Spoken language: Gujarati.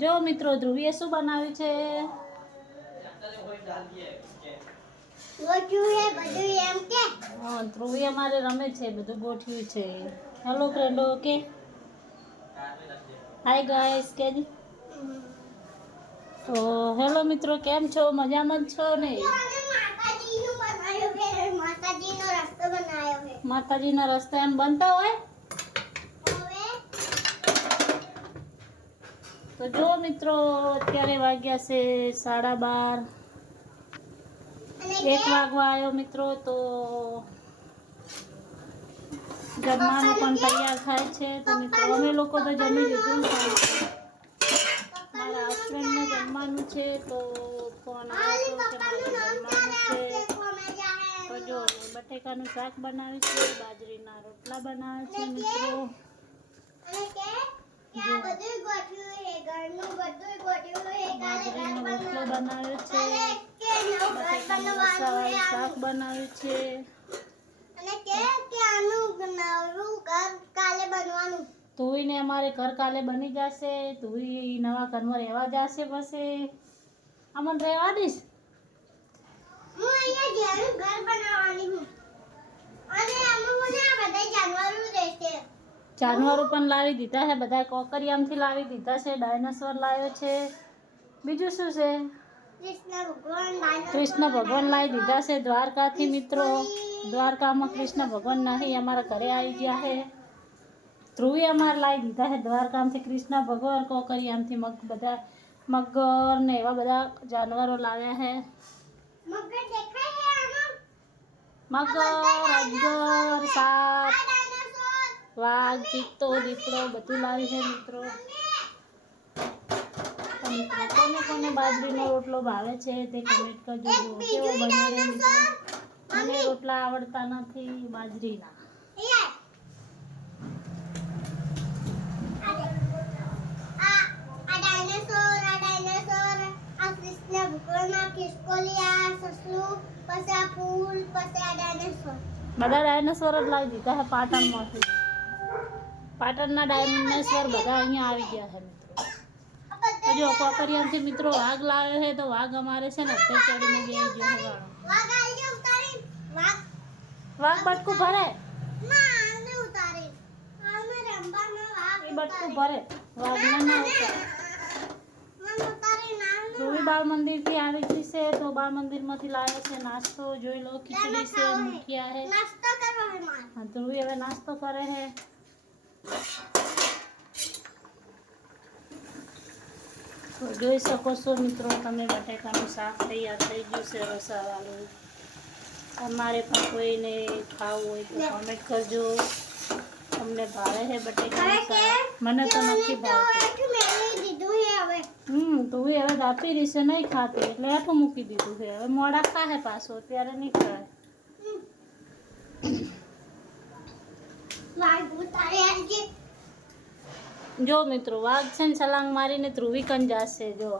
જો મિત્રો ધ્રુવીએ શું બનાવ્યું છે? હા, ધ્રુવી અમારે રમે છે, બધું ગોઠવ્યું છે. હેલો ફ્રેન્ડો, ઓકે. હાય ગાઈસ, કેમ? તો હેલો મિત્રો, કેમ છો? મજામાં છો ને? માતાજીનો રસ્તો એમ બનતા હોય. તો જો મિત્રો, અત્યારે વાગ્યા છે 12:30. 1 વાગવા આવ્યો મિત્રો. તો જમવાનું પણ તૈયાર થાય છે. તો મિત્રો અમે લોકો તો જમી લીધું. મારા હસબન્ડને જમવાનું છે. તો ફોન આવ્યો કે મારે જમવાનું છે. તો જો બટેકાનું શાક બનાવ્યું છે, બાજરીના રોટલા બનાવે છે મિત્રો. બાજરીનો રોટલો બનાવ્યો છે, બટેકાનું રસાવાળું શાક બનાવ્યું છે. ધોઈને અમારે ઘર કાલે બની જશે. ધોઈ નવા ઘરમાં રહેવા જશે. પછી અમને રહેવા દઈશ. જાનવરો પણ લાવી દીધા છે. બધા કોકરિયામથી લાવી દીધા છે. ડાયનાસોર લાવ્યો છે. બીજું શું છે? કૃષ્ણ ભગવાન લાવી દીધા છે દ્વારકાથી મિત્રો. દ્વારકામાં કૃષ્ણ ભગવાન નહીં, અમારા ઘરે આવી ગયા છે. ધ્રુવી અમારે લાવી દીધા છે દ્વારકામાંથી કૃષ્ણ ભગવાન. કોકરિયામથી બધા મગર ને એવા બધા જાનવરો લાવ્યા છે. મગર, અજગર, સાપ, વાઘ, ચિત્તો, દીપડો બધું લાવી છે મિત્રો. કોને કોને બાજરીનો રોટલો ભાવે છે તે કમેન્ટ કરજો. કેવો બન્યો છે મિત્રો. મને રોટલા આવડતા નથી બાજરીના. બધા ડાયનાસોર જ લાવી દીધા છે પાટણમાંથી. પાટણના ડાયનાસોર બધા અહીંયા આવી ગયા છે મિત્રો. જો કોકરિયામથી મિત્રો વાઘ લાવ્યો છે. તો વાઘ અમારે છે ને અત્યારે ચડીને બેસી ગયો છે. વાઘ બટકું ભરે, બટકું ભરે. વાઘને ના ઉતારે. ધ્રુવી બાળ મંદિરથી આવી ગઈ છે. તો બાળ મંદિરમાંથી લાવ્યો છે નાસ્તો. જોઈ લો, ખીચડી છે, મુઠિયા છે. હા, ધ્રુવી હવે નાસ્તો કરે છે. તો જોઈ શકો છો મિત્રો તમે, બટેકાનું શાક તૈયાર થઈ ગયું છે રસાવાળું. અમારે પણ કોઈને ખાવું હોય તો કોમેન્ટ કરજો. તમને ભાવે છે બટેકાનું શાક? મને તો નથી ભાવતું. તો હવે દાપી રીસે નહીં ખાતી એટલે આટલું મૂકી દીધું છે. હવે મોડા ખાહે પાછો, અત્યારે નહીં ખાય. જો મિત્રો વાઘ છે ને છલાંગ મારીને ધ્રુવી કન જશે. જો